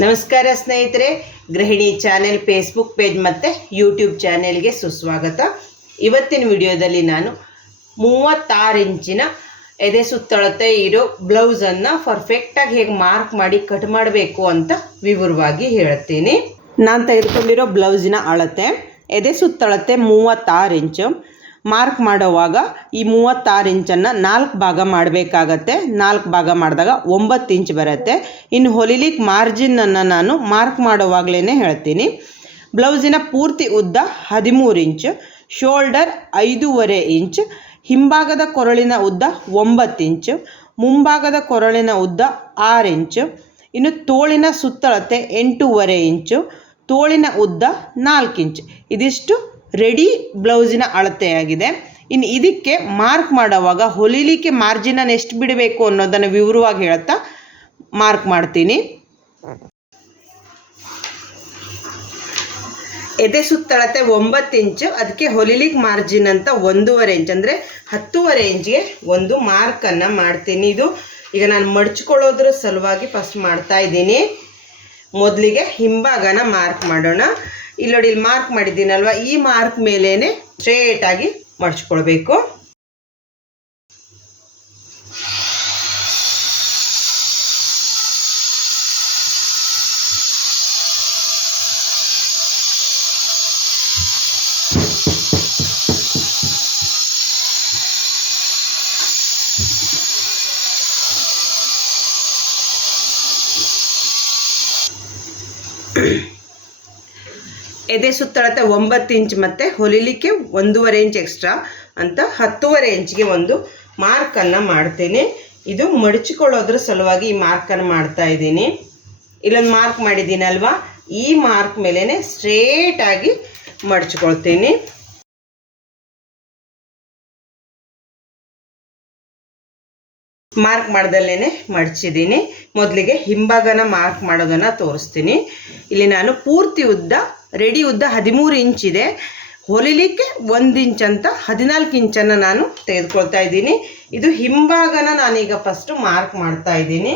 ನಮಸ್ಕಾರ ಸ್ನೇಹಿತರೆ, ಗೃಹಿಣಿ ಚಾನೆಲ್ ಫೇಸ್ಬುಕ್ ಪೇಜ್ ಮತ್ತು ಯೂಟ್ಯೂಬ್ ಚಾನೆಲ್ಗೆ ಸುಸ್ವಾಗತ. ಇವತ್ತಿನ ವಿಡಿಯೋದಲ್ಲಿ ನಾನು 36 ಇಂಚಿನ ಎದೆ ಸುತ್ತಳತೆ ಇರೋ ಬ್ಲೌಸನ್ನು ಪರ್ಫೆಕ್ಟಾಗಿ ಹೇಗೆ ಮಾರ್ಕ್ ಮಾಡಿ ಕಟ್ ಮಾಡಬೇಕು ಅಂತ ವಿವರವಾಗಿ ಹೇಳ್ತೀನಿ. ನಾನು ತೆಗೆದುಕೊಂಡಿರೋ ಬ್ಲೌಸಿನ ಅಳತೆ ಎದೆ ಸುತ್ತಳತೆ 36 ಇಂಚು. ಮಾರ್ಕ್ ಮಾಡೋವಾಗ ಈ 36 ಇಂಚನ್ನು 4 ಭಾಗ ಮಾಡಬೇಕಾಗತ್ತೆ. 4 ಭಾಗ ಮಾಡಿದಾಗ 9 ಇಂಚ್ ಬರುತ್ತೆ. ಇನ್ನು ಹೊಲಿಲಿಕ್ಕೆ ಮಾರ್ಜಿನನ್ನು ನಾನು ಮಾರ್ಕ್ ಮಾಡೋವಾಗಲೇ ಹೇಳ್ತೀನಿ. ಬ್ಲೌಸಿನ ಪೂರ್ತಿ ಉದ್ದ 13 ಇಂಚು, ಶೋಲ್ಡರ್ 5.5 ಇಂಚ್, ಹಿಂಭಾಗದ ಕೊರಳಿನ ಉದ್ದ 9 ಇಂಚು, ಮುಂಭಾಗದ ಕೊರಳಿನ ಉದ್ದ 6 ಇಂಚು, ಇನ್ನು ತೋಳಿನ ಸುತ್ತಳತೆ 8.5 ಇಂಚು, ತೋಳಿನ ಉದ್ದ 4 ಇಂಚ್. ಇದಿಷ್ಟು ರೆಡಿ ಬ್ಲೌಸಿನ ಅಳತೆಯಾಗಿದೆ. ಇನ್ನು ಇದಕ್ಕೆ ಮಾರ್ಕ್ ಮಾಡೋವಾಗ ಹೊಲಿಲಿಕ್ಕೆ ಮಾರ್ಜಿನನ್ನು ಎಷ್ಟು ಬಿಡಬೇಕು ಅನ್ನೋದನ್ನು ವಿವರವಾಗಿ ಹೇಳ್ತಾ ಮಾರ್ಕ್ ಮಾಡ್ತೀನಿ. ಎದೆ ಸುತ್ತಳತೆ 9 ಇಂಚು, ಅದಕ್ಕೆ ಹೊಲಿಲಿಕ್ಕೆ ಮಾರ್ಜಿನ್ ಅಂತ 1.5 ಇಂಚ್ ಅಂದರೆ 10.5 ಇಂಚ್ಗೆ ಒಂದು ಮಾರ್ಕನ್ನು ಮಾಡ್ತೀನಿ. ಇದು ಈಗ ನಾನು ಮಡ್ಚ್ಕೊಳ್ಳೋದ್ರ ಸಲುವಾಗಿ ಫಸ್ಟ್ ಮಾಡ್ತಾ ಇದ್ದೀನಿ. ಮೊದಲಿಗೆ ಹಿಂಭಾಗನ ಮಾರ್ಕ್ ಮಾಡೋಣ. ಇಲ್ಲಿ ನೋಡಿ, ಇಲ್ಲಿ ಮಾರ್ಕ್ ಮಾಡಿದ್ದೀನಲ್ವ, ಈ ಮಾರ್ಕ್ ಮೇಲೇನೆ ಸ್ಟ್ರೇಟಾಗಿ ಮಡ್ಚ್ಕೊಳ್ಬೇಕು. ಎದೆ ಸುತ್ತಳತೆ 9 ಇಂಚ್ ಮತ್ತು ಹೊಲಿಲಿಕ್ಕೆ 1.5 ಇಂಚ್ ಎಕ್ಸ್ಟ್ರಾ ಅಂತ 10.5 ಇಂಚ್ಗೆ ಒಂದು ಮಾರ್ಕನ್ನು ಮಾಡ್ತೀನಿ. ಇದು ಮಡಚಿಕೊಳ್ಳೋದ್ರ ಸಲುವಾಗಿ ಈ ಮಾರ್ಕನ್ನು ಮಾಡ್ತಾ ಇದ್ದೀನಿ. ಇಲ್ಲೊಂದು ಮಾರ್ಕ್ ಮಾಡಿದ್ದೀನಲ್ವಾ, ಈ ಮಾರ್ಕ್ ಮೇಲೇ ಸ್ಟ್ರೇಟಾಗಿ ಮಡಚ್ಕೊಳ್ತೀನಿ. ಮಾರ್ಕ್ ಮಾಡ್ದಲ್ಲೇ ಮಡಚಿದ್ದೀನಿ. ಮೊದಲಿಗೆ ಹಿಂಭಾಗನ ಮಾರ್ಕ್ ಮಾಡೋದನ್ನು ತೋರಿಸ್ತೀನಿ. ಇಲ್ಲಿ ನಾನು ಪೂರ್ತಿ ಉದ್ದ ರೆಡಿ ಉದ್ದ 13 ಇಂಚ್ ಇದೆ. ಹೊಲಿಲಿಕ್ಕೆ 1 ಇಂಚ್ ಅಂತ 14 ಇಂಚನ್ನು ನಾನು ತೆಗೆದುಕೊಳ್ತಾ ಇದ್ದೀನಿ. ಇದು ಹಿಂಭಾಗನ ನಾನೀಗ ಫಸ್ಟು ಮಾರ್ಕ್ ಮಾಡ್ತಾ ಇದ್ದೀನಿ.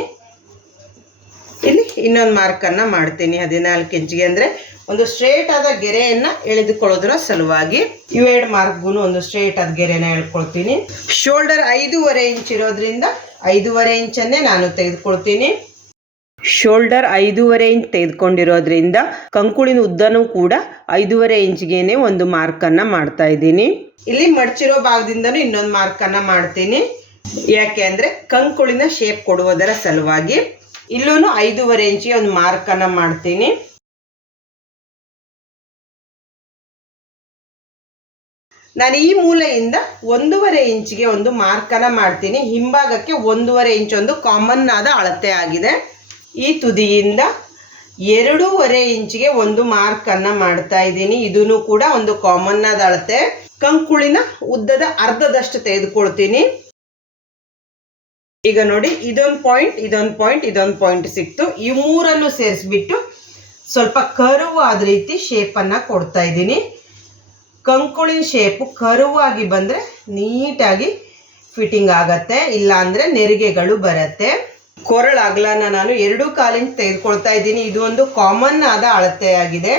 ಇಲ್ಲಿ ಇನ್ನೊಂದು ಮಾರ್ಕನ್ನು ಮಾಡ್ತೀನಿ 14 ಇಂಚ್ಗೆ, ಅಂದರೆ ಒಂದು ಸ್ಟ್ರೇಟ್ ಆದ ಗೆರೆಯನ್ನು ಎಳೆದುಕೊಳ್ಳೋದ್ರ ಸಲುವಾಗಿ ಇವೆರಡು ಮಾರ್ಕ್ಗೂ ಒಂದು ಸ್ಟ್ರೇಟ್ ಆದ ಗೆರೆನ ಎಳ್ಕೊಳ್ತೀನಿ. ಶೋಲ್ಡರ್ 5.5 ಇಂಚ್ ಇರೋದ್ರಿಂದ 5.5 ಇಂಚನ್ನೇ ನಾನು ತೆಗೆದುಕೊಳ್ತೀನಿ. ಶೋಲ್ಡರ್ 5.5 ಇಂಚ್ ತೆಗೆದುಕೊಂಡಿರೋದ್ರಿಂದ ಕಂಕುಳಿನ ಉದ್ದನೂ ಕೂಡ 5.5 ಇಂಚ್ಗೇನೆ ಒಂದು ಮಾರ್ಕನ್ನು ಮಾಡ್ತಾ ಇದ್ದೀನಿ. ಇಲ್ಲಿ ಮಡ್ಚಿರೋ ಭಾಗದಿಂದನೂ ಇನ್ನೊಂದು ಮಾರ್ಕನ್ನು ಮಾಡ್ತೀನಿ. ಯಾಕೆ ಅಂದರೆ ಕಂಕುಳಿನ ಶೇಪ್ ಕೊಡುವುದರ ಸಲುವಾಗಿ. ಇಲ್ಲೂ 5.5 ಇಂಚಿಗೆ ಒಂದು ಮಾರ್ಕನ್ನು ಮಾಡ್ತೀನಿ. ನಾನು ಈ ಮೂಲೆಯಿಂದ 1.5 ಇಂಚಿಗೆ ಒಂದು ಮಾರ್ಕನ್ನು ಮಾಡ್ತೀನಿ. ಹಿಂಭಾಗಕ್ಕೆ 1.5 ಇಂಚ್ ಒಂದು ಕಾಮನ್ ಆದ ಅಳತೆ ಆಗಿದೆ. ಈ ತುದಿಯಿಂದ 2.5 ಇಂಚಿಗೆ ಒಂದು ಮಾರ್ಕನ್ನು ಮಾಡ್ತಾ ಇದ್ದೀನಿ. ಇದೂ ಕೂಡ ಒಂದು ಕಾಮನ್ ಆದ ಅಳತೆ. ಕಂಕುಳಿನ ಉದ್ದದ ಅರ್ಧದಷ್ಟು ತೆಗೆದುಕೊಳ್ತೀನಿ. ಈಗ ನೋಡಿ, ಇದೊಂದು ಪಾಯಿಂಟ್, ಇದೊಂದು ಪಾಯಿಂಟ್, ಇದೊಂದು ಪಾಯಿಂಟ್ ಸಿಕ್ತು. ಈ ಮೂರನ್ನು ಸೇರಿಸ್ಬಿಟ್ಟು ಸ್ವಲ್ಪ ಕರ್ವ್ ಆದ ರೀತಿ ಶೇಪನ್ನು ಕೊಡ್ತಾ ಇದ್ದೀನಿ. ಕಂಕುಳಿನ ಶೇಪು ಕರ್ವ್ ಆಗಿ ಬಂದರೆ ನೀಟಾಗಿ ಫಿಟ್ಟಿಂಗ್ ಆಗತ್ತೆ, ಇಲ್ಲ ಅಂದರೆ ನೆರಿಗೆಗಳು ಬರುತ್ತೆ. ಕೊರಳ ಅಗಲನ ನಾನು 2.25 ಇಂಚ್ ತೆಗೆದುಕೊಳ್ತಾ ಇದ್ದೀನಿ. ಇದು ಒಂದು ಕಾಮನ್ ಆದ ಅಳತೆಯಾಗಿದೆ.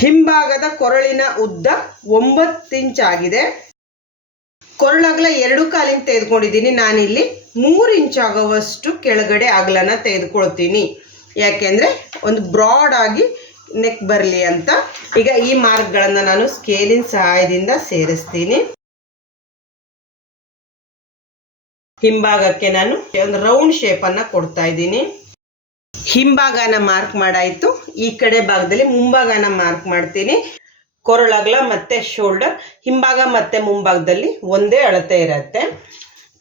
ಹಿಂಭಾಗದ ಕೊರಳಿನ ಉದ್ದ 9 ಇಂಚ್ ಆಗಿದೆ. ಕೊರಳಗಲ 2.25 ಇಂಚ್ ತೆಗೆದುಕೊಂಡಿದ್ದೀನಿ. ನಾನಿಲ್ಲಿ 3 ಇಂಚ್ ಆಗುವಷ್ಟು ಕೆಳಗಡೆ ಅಗಲನ ತೆಗೆದುಕೊಳ್ತೀನಿ. ಯಾಕೆಂದರೆ ಒಂದು ಬ್ರಾಡ್ ಆಗಿ ನೆಕ್ ಬರಲಿ ಅಂತ. ಈಗ ಈ ಮಾರ್ಕ್ಗಳನ್ನು ನಾನು ಸ್ಕೇಲಿನ ಸಹಾಯದಿಂದ ಸೇರಿಸ್ತೀನಿ. ಹಿಂಭಾಗಕ್ಕೆ ನಾನು ಒಂದು ರೌಂಡ್ ಶೇಪನ್ನು ಕೊಡ್ತಾ ಇದ್ದೀನಿ. ಹಿಂಭಾಗನ ಮಾರ್ಕ್ ಮಾಡಾಯಿತು. ಈ ಕಡೆ ಭಾಗದಲ್ಲಿ ಮುಂಭಾಗನ ಮಾರ್ಕ್ ಮಾಡ್ತೀನಿ. ಕೊರಳಗಲ ಮತ್ತು ಶೋಲ್ಡರ್ ಹಿಂಭಾಗ ಮತ್ತು ಮುಂಭಾಗದಲ್ಲಿ ಒಂದೇ ಅಳತೆ ಇರುತ್ತೆ.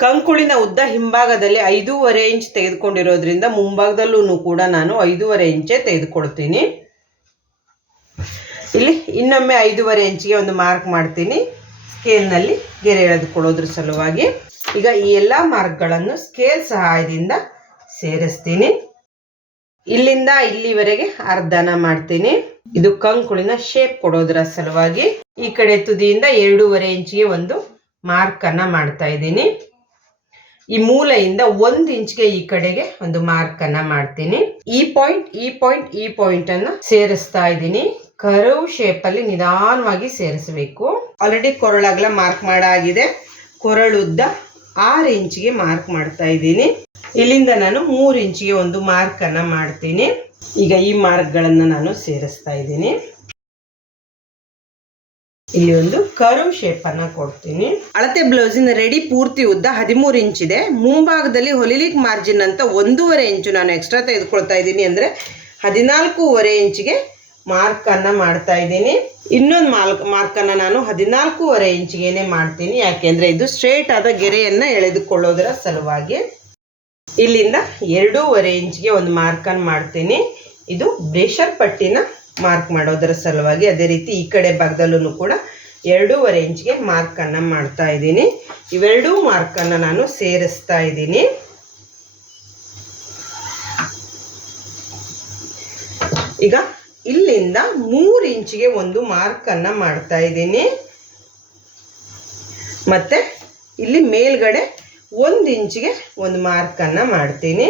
ಕಂಕುಳಿನ ಉದ್ದ ಹಿಂಭಾಗದಲ್ಲಿ 5.5 ಇಂಚ್ ತೆಗೆದುಕೊಂಡಿರೋದ್ರಿಂದ ಮುಂಭಾಗದಲ್ಲೂ ಕೂಡ ನಾನು 5.5 ಇಂಚೇ ತೆಗೆದುಕೊಳ್ತೀನಿ. ಇಲ್ಲಿ ಇನ್ನೊಮ್ಮೆ 5.5 ಇಂಚಿಗೆ ಒಂದು ಮಾರ್ಕ್ ಮಾಡ್ತೀನಿ ಸ್ಕೇಲ್ನಲ್ಲಿ ಗೆರೆ ಎಳೆದುಕೊಳ್ಳೋದ್ರ ಸಲುವಾಗಿ. ಈಗ ಈ ಎಲ್ಲ ಮಾರ್ಕ್ಗಳನ್ನು ಸ್ಕೇಲ್ ಸಹಾಯದಿಂದ ಸೇರಿಸ್ತೀನಿ. ಇಲ್ಲಿಂದ ಇಲ್ಲಿವರೆಗೆ ಅರ್ಧನ ಮಾಡ್ತೀನಿ. ಇದು ಕಂಕುಳಿನ ಶೇಪ್ ಕೊಡೋದ್ರ ಸಲುವಾಗಿ. ಈ ಕಡೆ ತುದಿಯಿಂದ 2.5 ಇಂಚಿಗೆ ಒಂದು ಮಾರ್ಕನ್ನು ಮಾಡ್ತಾ ಇದ್ದೀನಿ. ಈ ಮೂಲೆಯಿಂದ 1 ಇಂಚ್ಗೆ ಈ ಕಡೆಗೆ ಒಂದು ಮಾರ್ಕ್ ಅನ್ನ ಮಾಡ್ತೀನಿ. ಈ ಪಾಯಿಂಟ್ ಅನ್ನ ಸೇರಿಸ್ತಾ ಇದ್ದೀನಿ. ಕರ್ವ್ ಶೇಪ್ ಅಲ್ಲಿ ನಿಧಾನವಾಗಿ ಸೇರಿಸಬೇಕು. ಆಲ್ರೆಡಿ ಕೊರಳಾಗ್ಲ ಮಾರ್ಕ್ ಮಾಡಾಗಿದೆ. ಕೊರಳುದ್ದ 6 ಇಂಚಿಗೆ ಮಾರ್ಕ್ ಮಾಡ್ತಾ ಇದ್ದೀನಿ. ಇಲ್ಲಿಂದ ನಾನು 3 ಇಂಚಿಗೆ ಒಂದು ಮಾರ್ಕ್ ಅನ್ನ ಮಾಡ್ತೀನಿ. ಈಗ ಈ ಮಾರ್ಕ್ ಗಳನ್ನ ನಾನು ಸೇರಿಸ್ತಾ ಇದ್ದೀನಿ. ಇಲ್ಲಿ ಒಂದು ಕರ್ವ್ ಶೇಪ್ ಅನ್ನ ಕೊಡ್ತೀನಿ. ಅಳತೆ ಬ್ಲೌಸಿನ ರೆಡಿ ಪೂರ್ತಿ ಉದ್ದ 13 ಇಂಚ್ ಇದೆ. ಮುಂಭಾಗದಲ್ಲಿ ಹೊಲಿಲಿಕ್ ಮಾರ್ಜಿನ್ ಅಂತ 1.5 ಇಂಚು ನಾನು ಎಕ್ಸ್ಟ್ರಾ ತೆಗೆದುಕೊಳ್ತಾ ಇದ್ದೀನಿ. ಅಂದ್ರೆ 14.5 ಇಂಚಿಗೆ ಮಾರ್ಕ್ ಅನ್ನ ಮಾಡ್ತಾ ಇದ್ದೀನಿ. ಇನ್ನೊಂದು ಮಾರ್ಕ್ ಅನ್ನ ನಾನು 14.5 ಇಂಚಿಗೆನೆ ಮಾಡ್ತೀನಿ. ಯಾಕೆಂದ್ರೆ ಇದು ಸ್ಟ್ರೇಟ್ ಆದ ಗೆರೆಯನ್ನ ಎಳೆದುಕೊಳ್ಳೋದರ ಸಲುವಾಗಿ. ಇಲ್ಲಿಂದ 2.5 ಇಂಚಿಗೆ ಒಂದು ಮಾರ್ಕ್ ಅನ್ನ ಮಾಡ್ತೀನಿ. ಇದು ಬ್ರೇಷರ್ ಪಟ್ಟಿನ ಮಾರ್ಕ್ ಮಾಡೋದರ ಸಲುವಾಗಿ. ಅದೇ ರೀತಿ ಈ ಕಡೆ ಭಾಗದಲ್ಲೂ ಕೂಡ 2.5 ಇಂಚಿಗೆ ಮಾರ್ಕ್ ಅನ್ನ ಮಾಡ್ತಾ ಇದ್ದೀನಿ. ಇವೆರಡೂ ಮಾರ್ಕ್ ಅನ್ನ ನಾನು ಸೇರಿಸ್ತಾ ಇದ್ದೀನಿ. ಈಗ ಇಲ್ಲಿಂದ 3 ಇಂಚಿಗೆ ಒಂದು ಮಾರ್ಕ್ ಅನ್ನ ಮಾಡ್ತಾ ಇದ್ದೀನಿ. ಮತ್ತೆ ಇಲ್ಲಿ ಮೇಲ್ಗಡೆ 1 ಇಂಚಿಗೆ ಒಂದು ಮಾರ್ಕ್ ಅನ್ನ ಮಾಡ್ತೀನಿ.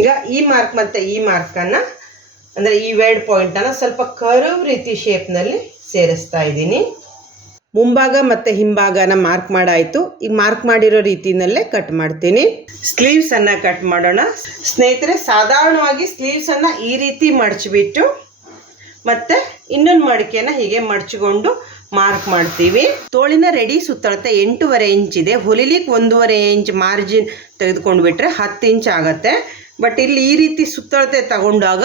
ಈಗ ಈ ಮಾರ್ಕ್ ಮತ್ತೆ ಈ ಮಾರ್ಕ್ ಅನ್ನ ಅಂದ್ರೆ ಈ ವೆಡ್ ಪಾಯಿಂಟ್ ಅನ್ನ ಸ್ವಲ್ಪ ಕರ್ವ್ ರೀತಿ ಶೇಪ್ ನಲ್ಲಿ ಸೇರಿಸ್ತಾ ಇದ್ದೀನಿ. ಮುಂಭಾಗ ಮತ್ತೆ ಹಿಂಭಾಗನ ಮಾರ್ಕ್ ಮಾಡಾಯ್ತು. ಈಗ ಮಾರ್ಕ್ ಮಾಡಿರೋ ರೀತಿನಲ್ಲೇ ಕಟ್ ಮಾಡ್ತೀನಿ. ಸ್ಲೀವ್ಸ್ ಅನ್ನ ಕಟ್ ಮಾಡೋಣ. ಸ್ನೇಹಿತರೆ, ಸಾಧಾರಣವಾಗಿ ಸ್ಲೀವ್ಸ್ ಅನ್ನ ಈ ರೀತಿ ಮಡಚಿಬಿಟ್ಟು ಮತ್ತೆ ಇನ್ನೊಂದು ಮಡಿಕೆನ ಹೀಗೆ ಮಡಚಿಕೊಂಡು ಮಾರ್ಕ್ ಮಾಡ್ತೀವಿ. ತೋಳಿನ ರೆಡಿ ಸುತ್ತಳತೆ 8.5 ಇಂಚ್ ಇದೆ. ಹೊಲಿಲಿಕ್ಕೆ 1.5 ಇಂಚ್ ಮಾರ್ಜಿನ್ ತೆಗೆದುಕೊಂಡು ಬಿಟ್ರೆ 10 ಇಂಚ್ ಆಗತ್ತೆ. ಬಟ್ ಇಲ್ಲಿ ಈ ರೀತಿ ಸುತ್ತಳತೆ ತಗೊಂಡಾಗ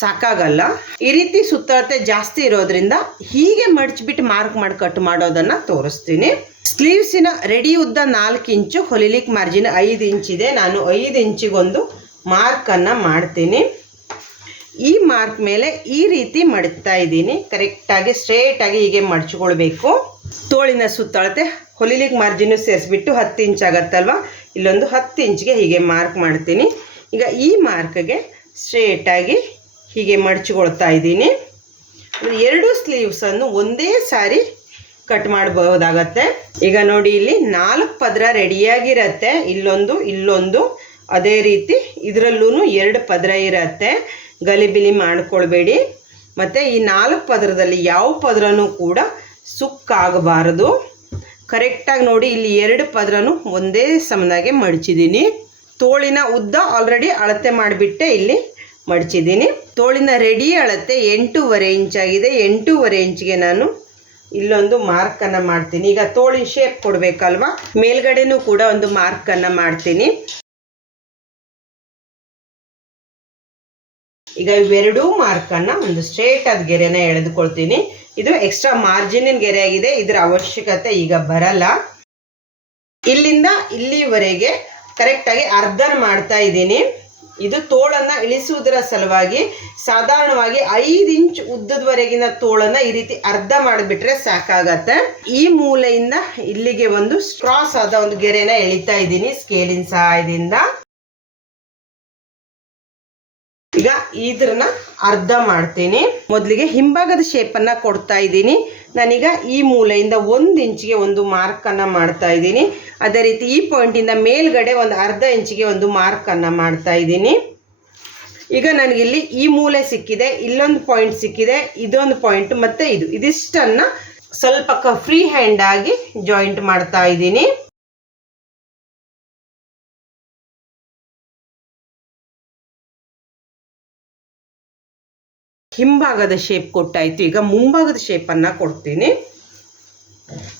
ಸಾಕಾಗಲ್ಲ. ಈ ರೀತಿ ಸುತ್ತಳತೆ ಜಾಸ್ತಿ ಇರೋದ್ರಿಂದ ಹೀಗೆ ಮಡಚಿಬಿಟ್ಟು ಮಾರ್ಕ್ ಮಾಡಿ ಕಟ್ ಮಾಡೋದನ್ನ ತೋರಿಸ್ತೀನಿ. ಸ್ಲೀವ್ಸಿನ ರೆಡಿ ಉದ್ದ 4 ಇಂಚು, ಹೊಲಿಲಿಕ್ಕೆ ಮಾರ್ಜಿನ್ 5 ಇಂಚ್ ಇದೆ. ನಾನು 5 ಇಂಚಿಗೊಂದು ಮಾರ್ಕ್ ಅನ್ನ ಮಾಡ್ತೀನಿ. ಈ ಮಾರ್ಕ್ ಮೇಲೆ ಈ ರೀತಿ ಮಡಚ್ತಾ ಇದ್ದೀನಿ. ಕರೆಕ್ಟಾಗಿ ಸ್ಟ್ರೇಟ್ ಆಗಿ ಹೀಗೆ ಮಡಚ್ಕೊಳ್ಬೇಕು. ತೋಳಿನ ಸುತ್ತಳತೆ ಹೊಲಿಲಿಕ್ಕೆ ಮಾರ್ಜಿನ್ ಸೇರಿಸ್ಬಿಟ್ಟು 10 ಇಂಚ್ ಆಗತ್ತಲ್ವಾ, ಇಲ್ಲೊಂದು 10 ಇಂಚ್ಗೆ ಹೀಗೆ ಮಾರ್ಕ್ ಮಾಡ್ತೀನಿ. ಈಗ ಈ ಮಾರ್ಕ್ಗೆ ಸ್ಟ್ರೇಟ್ ಆಗಿ ಹೀಗೆ ಮಡಚಿಕೊಳ್ತಾ ಇದ್ದೀನಿ. ಎರಡು ಸ್ಲೀವ್ಸನ್ನು ಒಂದೇ ಸಾರಿ ಕಟ್ ಮಾಡಬಹುದಾಗತ್ತೆ. ಈಗ ನೋಡಿ, ಇಲ್ಲಿ 4 ಪದರ ರೆಡಿಯಾಗಿರತ್ತೆ. ಇಲ್ಲೊಂದು ಅದೇ ರೀತಿ ಇದರಲ್ಲೂ 2 ಪದರ ಇರತ್ತೆ. ಗಲಿಬಿಲಿ ಮಾಡ್ಕೊಳ್ಬೇಡಿ. ಮತ್ತು ಈ 4 ಪದರದಲ್ಲಿ ಯಾವ ಪದರನೂ ಕೂಡ ಸುಕ್ಕಾಗಬಾರದು. ಕರೆಕ್ಟಾಗಿ ನೋಡಿ, ಇಲ್ಲಿ 2 ಪದರನೂ ಒಂದೇ ಸಮನಾಗೆ ಮಡಚಿದ್ದೀನಿ. ತೋಳಿನ ಉದ್ದ ಆಲ್ರೆಡಿ ಅಳತೆ ಮಾಡಿಬಿಟ್ಟೆ ಇಲ್ಲಿ ಮಡಚಿದ್ದೀನಿ. ತೋಳಿನ ರೆಡಿ ಅಳತೆ 8.5 ಇಂಚ್ ಆಗಿದೆ. 8.5 ಇಂಚ್ಗೆ ನಾನು ಇಲ್ಲೊಂದು ಮಾರ್ಕ್ ಅನ್ನ ಮಾಡ್ತೀನಿ. ಈಗ ತೋಳಿನ ಶೇಪ್ ಕೊಡ್ಬೇಕಲ್ವಾ, ಮೇಲ್ಗಡೆನೂ ಕೂಡ ಒಂದು ಮಾರ್ಕ್ ಅನ್ನ ಮಾಡ್ತೀನಿ. ಈಗ ಇವೆರಡೂ ಮಾರ್ಕ್ ಅನ್ನ ಒಂದು ಸ್ಟ್ರೇಟ್ ಆದ ಗೆರೆನ ಎಳೆದುಕೊಳ್ತೀನಿ. ಇದು ಎಕ್ಸ್ಟ್ರಾ ಮಾರ್ಜಿನಿನ ಗೆರೆ ಆಗಿದೆ. ಇದರ ಅವಶ್ಯಕತೆ ಈಗ ಬರಲ್ಲ. ಇಲ್ಲಿಂದ ಇಲ್ಲಿವರೆಗೆ ಕರೆಕ್ಟಾಗಿ ಅರ್ಧನ ಮಾಡ್ತಾ ಇದ್ದೀನಿ. ಇದು ತೋಳನ್ನ ಇಳಿಸುವುದರ ಸಲುವಾಗಿ ಸಾಧಾರಣವಾಗಿ 5 ಇಂಚ್ ಉದ್ದದವರೆಗಿನ ತೋಳನ್ನ ಈ ರೀತಿ ಅರ್ಧ ಮಾಡಿಬಿಟ್ರೆ ಸಾಕಾಗತ್ತೆ. ಈ ಮೂಲೆಯಿಂದ ಇಲ್ಲಿಗೆ ಒಂದು ಕ್ರಾಸ್ ಆದ ಒಂದು ಗೆರೆನ ಎಳಿತಾ ಇದ್ದೀನಿ ಸ್ಕೇಲಿನ ಸಹಾಯದಿಂದ. ಈಗ ಇದನ್ನ ಅರ್ಧ ಮಾಡ್ತೀನಿ. ಮೊದಲಿಗೆ ಹಿಂಭಾಗದ ಶೇಪ್ ಅನ್ನ ಕೊಡ್ತಾ ಇದ್ದೀನಿ. ನಾನೀಗ ಈ ಮೂಲೆಯಿಂದ 1 ಇಂಚಿಗೆ ಒಂದು ಮಾರ್ಕ್ ಅನ್ನ ಮಾಡ್ತಾ ಇದ್ದೀನಿ. ಅದೇ ರೀತಿ ಈ ಪಾಯಿಂಟ್ ಇಂದ ಮೇಲ್ಗಡೆ ಒಂದು ಅರ್ಧ ಇಂಚಿಗೆ ಒಂದು ಮಾರ್ಕ್ ಅನ್ನ ಮಾಡ್ತಾ ಇದ್ದೀನಿ. ಈಗ ನನಗಿಲ್ಲಿ ಈ ಮೂಲೆ ಸಿಕ್ಕಿದೆ, ಇಲ್ಲೊಂದು ಪಾಯಿಂಟ್ ಸಿಕ್ಕಿದೆ, ಇದೊಂದು ಪಾಯಿಂಟ್ ಮತ್ತೆ ಇದಿಷ್ಟನ್ನ ಸ್ವಲ್ಪ ಫ್ರೀ ಹ್ಯಾಂಡ್ ಆಗಿ ಜಾಯಿಂಟ್ ಮಾಡ್ತಾ ಇದ್ದೀನಿ. ಹಿಂಭಾಗದ ಶೇಪ್ ಕೊಟ್ಟಾಯ್ತು. ಈಗ ಮುಂಭಾಗದ ಶೇಪ್ ಅನ್ನ ಕೊಡ್ತೀನಿ.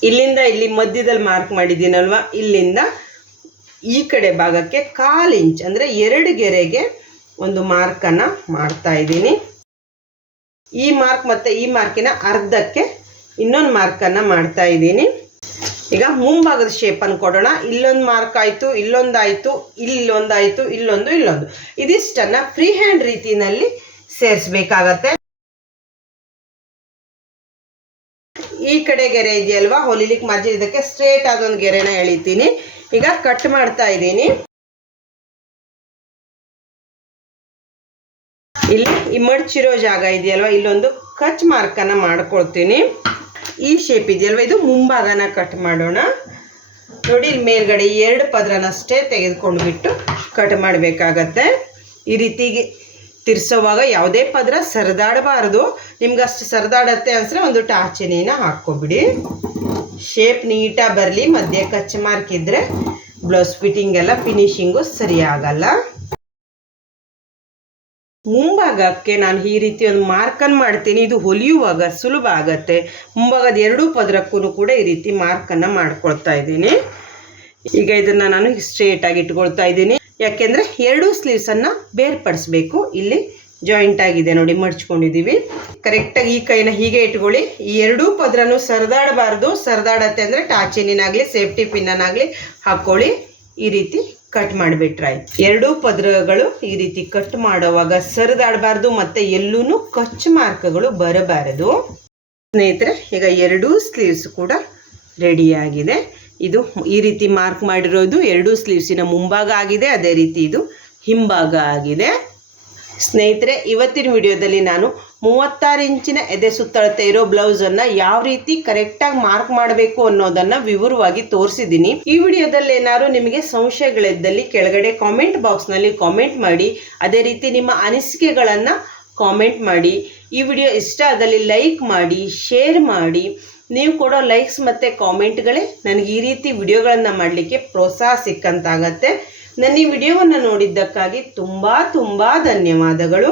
ಇಲ್ಲಿಂದ ಇಲ್ಲಿ ಮಧ್ಯದಲ್ಲಿ ಮಾರ್ಕ್ ಮಾಡಿದ್ದೀನಲ್ವಾ, ಇಲ್ಲಿಂದ ಈ ಕಡೆ ಭಾಗಕ್ಕೆ 1/4 ಇಂಚ್ ಅಂದ್ರೆ 2 ಗೆರೆಗೆ ಒಂದು ಮಾರ್ಕ್ ಅನ್ನ ಮಾಡ್ತಾ ಇದ್ದೀನಿ. ಈ ಮಾರ್ಕ್ ಮತ್ತೆ ಈ ಮಾರ್ಕಿನ ಅರ್ಧಕ್ಕೆ ಇನ್ನೊಂದು ಮಾರ್ಕ್ ಅನ್ನ ಮಾಡ್ತಾ ಇದ್ದೀನಿ. ಈಗ ಮುಂಭಾಗದ ಶೇಪ್ ಅನ್ನು ಕೊಡೋಣ. ಇಲ್ಲೊಂದು ಮಾರ್ಕ್ ಆಯ್ತು, ಇಲ್ಲೊಂದಾಯ್ತು, ಇಲ್ಲೊಂದಾಯ್ತು, ಇಲ್ಲೊಂದು. ಇದಿಷ್ಟನ್ನ ಫ್ರೀ ಹ್ಯಾಂಡ್ ರೀತಿಯಲ್ಲಿ ಸೇರಿಸಬೇಕಾಗತ್ತೆ. ಈ ಕಡೆ ಗೆರೆ ಇದೆಯಲ್ವಾ, ಹೊಲಿಲಿಕ್ಕೆ ಮಾರ್ಜಿನ್, ಇದಕ್ಕೆ ಸ್ಟ್ರೇಟ್ ಆದ ಒಂದು ಗೆರೆನ ಎಳಿತೀನಿ. ಈಗ ಕಟ್ ಮಾಡ್ತಾ ಇದ್ದೀನಿ. ಇಲ್ಲಿ ಈ ಮಡ್ಚಿರೋ ಜಾಗ ಇದೆಯಲ್ವಾ, ಇಲ್ಲೊಂದು ಕಚ್ ಮಾರ್ಕ್ ಅನ್ನ ಮಾಡ್ಕೊಳ್ತೀನಿ. ಈ ಶೇಪ್ ಇದೆಯಲ್ವಾ, ಇದು ಮುಂಭಾಗನ ಕಟ್ ಮಾಡೋಣ. ನೋಡಿ ಇಲ್ಲಿ ಮೇಲ್ಗಡೆ 2 ಪದರನಷ್ಟೇ ತೆಗೆದುಕೊಂಡ್ಬಿಟ್ಟು ಕಟ್ ಮಾಡಬೇಕಾಗತ್ತೆ. ಈ ರೀತಿಗೆ ತಿರ್ಸೋವಾಗ ಯಾವುದೇ ಪದರ ಸರಿದಾಡಬಾರ್ದು. ನಿಮ್ಗೆ ಅಷ್ಟು ಸರಿದಾಡತ್ತೆ ಅನ್ಸ್ರೆ ಒಂದು ಟಾರ್ಚಿನಿನ ಹಾಕ್ಕೊಬಿಡಿ. ಶೇಪ್ ನೀಟಾಗಿ ಬರಲಿ. ಮಧ್ಯೆ ಕಚ್ ಮಾರ್ಕ್ ಇದ್ದರೆ ಬ್ಲೌಸ್ ಫಿಟ್ಟಿಂಗ್ ಎಲ್ಲ ಫಿನಿಶಿಂಗು ಸರಿ ಆಗಲ್ಲ. ಮುಂಭಾಗಕ್ಕೆ ನಾನು ಈ ರೀತಿ ಒಂದು ಮಾರ್ಕನ್ನು ಮಾಡ್ತೀನಿ. ಇದು ಹೊಲಿಯುವಾಗ ಸುಲಭ ಆಗತ್ತೆ. ಮುಂಭಾಗದ 2 ಪದರಕ್ಕೂ ಕೂಡ ಈ ರೀತಿ ಮಾರ್ಕನ್ನು ಮಾಡ್ಕೊಳ್ತಾ ಇದ್ದೀನಿ. ಈಗ ಇದನ್ನು ನಾನು ಸ್ಟ್ರೇಟಾಗಿ ಇಟ್ಕೊಳ್ತಾ ಇದ್ದೀನಿ. ಯಾಕೆಂದರೆ 2 ಸ್ಲೀವ್ಸನ್ನು ಬೇರ್ಪಡಿಸ್ಬೇಕು. ಇಲ್ಲಿ ಜಾಯಿಂಟ್ ಆಗಿದೆ ನೋಡಿ, ಮಡ್ಚ್ಕೊಂಡಿದ್ದೀವಿ. ಕರೆಕ್ಟಾಗಿ ಈ ಕೈನ ಹೀಗೆ ಇಟ್ಕೊಳ್ಳಿ. ಈ 2 ಪದರನೂ ಸರಿದಾಡಬಾರ್ದು. ಸರಿದಾಡತ್ತೆ ಅಂದರೆ ಟಾಚಿನಿನಾಗಲಿ ಸೇಫ್ಟಿ ಪಿನ್ನನ್ನಾಗಲಿ ಹಾಕ್ಕೊಳ್ಳಿ. ಈ ರೀತಿ ಕಟ್ ಮಾಡಿಬಿಟ್ರಾಯ್ತು. 2 ಪದರಗಳು ಈ ರೀತಿ ಕಟ್ ಮಾಡುವಾಗ ಸರಿದಾಡಬಾರ್ದು ಮತ್ತು ಎಲ್ಲೂ ಕಚ್ ಮಾರ್ಕ್ಗಳು ಬರಬಾರದು. ಸ್ನೇಹಿತರೆ, ಈಗ 2 ಸ್ಲೀವ್ಸ್ ಕೂಡ ರೆಡಿಯಾಗಿದೆ. ಇದು ಈ ರೀತಿ ಮಾರ್ಕ್ ಮಾಡಿರೋದು 2 ಸ್ಲೀವ್ಸಿನ ಮುಂಭಾಗ ಆಗಿದೆ. ಅದೇ ರೀತಿ ಇದು ಹಿಂಭಾಗ ಆಗಿದೆ. ಸ್ನೇಹಿತರೆ, ಇವತ್ತಿನ ವಿಡಿಯೋದಲ್ಲಿ ನಾನು 36 ಇಂಚಿನ ಎದೆ ಸುತ್ತಳತೆ ಇರೋ ಬ್ಲೌಸನ್ನು ಯಾವ ರೀತಿ ಕರೆಕ್ಟಾಗಿ ಮಾರ್ಕ್ ಮಾಡಬೇಕು ಅನ್ನೋದನ್ನು ವಿವರವಾಗಿ ತೋರಿಸಿದ್ದೀನಿ. ಈ ವಿಡಿಯೋದಲ್ಲಿ ಏನಾದ್ರು ನಿಮಗೆ ಸಂಶಯಗಳಿದ್ದಲ್ಲಿ ಕೆಳಗಡೆ ಕಾಮೆಂಟ್ ಬಾಕ್ಸ್ನಲ್ಲಿ ಕಾಮೆಂಟ್ ಮಾಡಿ. ಅದೇ ರೀತಿ ನಿಮ್ಮ ಅನಿಸಿಕೆಗಳನ್ನು ಕಾಮೆಂಟ್ ಮಾಡಿ. ಈ ವಿಡಿಯೋ ಇಷ್ಟ ಆದಲ್ಲಿ ಲೈಕ್ ಮಾಡಿ, ಶೇರ್ ಮಾಡಿ. ನೀವು ಕೊಡೋ ಲೈಕ್ಸ್ ಮತ್ತು ಕಾಮೆಂಟ್ಗಳೇ ನನಗೆ ಈ ರೀತಿ ವಿಡಿಯೋಗಳನ್ನು ಮಾಡಲಿಕ್ಕೆ ಪ್ರೋತ್ಸಾಹ ಸಿಕ್ಕಂತಾಗತ್ತೆ. ನನ್ನ ಈ ವಿಡಿಯೋವನ್ನು ನೋಡಿದ್ದಕ್ಕಾಗಿ ತುಂಬ ಧನ್ಯವಾದಗಳು.